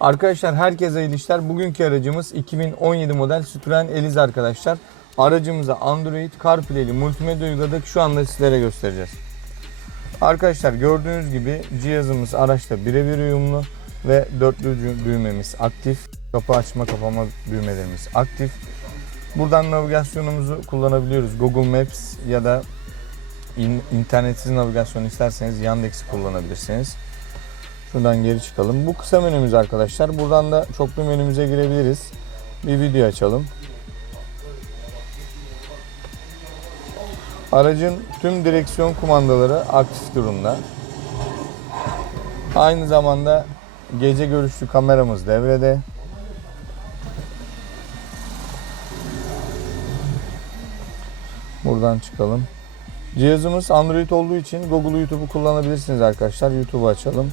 Arkadaşlar herkese hayırlı işler. Bugünkü aracımız 2017 model Citroen Eliza arkadaşlar. Aracımıza Android CarPlay'li multimedya uyguladık. Şu anda sizlere göstereceğiz. Arkadaşlar gördüğünüz gibi cihazımız araçla birebir uyumlu ve dörtlü dü- düğmemiz aktif. Kapı açma kapama düğmelerimiz aktif. Buradan navigasyonumuzu kullanabiliyoruz. Google Maps ya da in- internetsiz navigasyon isterseniz Yandex'i kullanabilirsiniz. Şuradan geri çıkalım. Bu kısa menümüz arkadaşlar. Buradan da çoklu menümüze girebiliriz. Bir video açalım. Aracın tüm direksiyon kumandaları aktif durumda. Aynı zamanda gece görüşlü kameramız devrede. Buradan çıkalım. Cihazımız Android olduğu için Google YouTube'u kullanabilirsiniz arkadaşlar. YouTube'u açalım.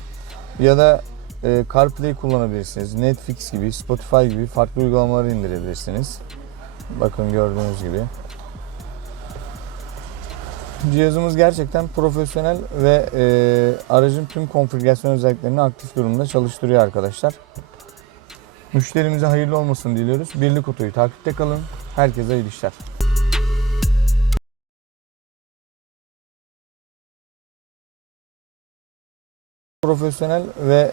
Ya da e, CarPlay kullanabilirsiniz. Netflix gibi, Spotify gibi farklı uygulamaları indirebilirsiniz. Bakın gördüğünüz gibi. Cihazımız gerçekten profesyonel ve e, aracın tüm konfigürasyon özelliklerini aktif durumda çalıştırıyor arkadaşlar. Müşterimize hayırlı olmasını diliyoruz. Birlik Kutu'yu takipte kalın. Herkese iyi işler. Profesyonel ve